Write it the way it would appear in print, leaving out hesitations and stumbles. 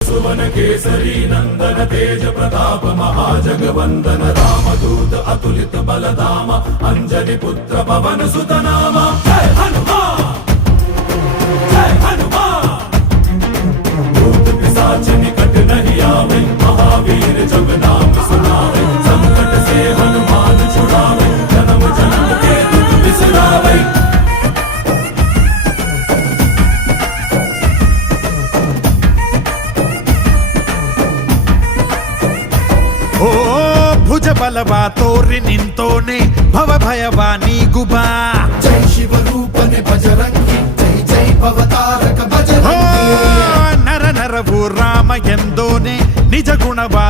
सुवन केसरी नंदन तेज प्रताप महाजगवंदन रामदूत अतुलित बलधाम अंजनी पुत्र पवन सुत नाम जय हनुमान जय हनुमान। भूत पिशाच निकट नहीं आवे महावीर जब नाम सुनावे संकट से हनुमान छुड़ावे जन्म जन्म के दुख बिसरावे। ಓ ಭುಜ ಬಲವಾ ತೋರಿ ನಿಂತೋನೆ ಭವ ಭಯವಾ ನೀಗುಬಾ ಜೈ ಶಿವರೂಪನೆ ಬಜರಂಗಿ ಜೈ ಜೈ ಭವತಾರಕ ಬಜರಂಗಿ ನರ ನರವು ರಾಮ ಎಂದೋನೆ ನಿಜ ಗುಣವಾ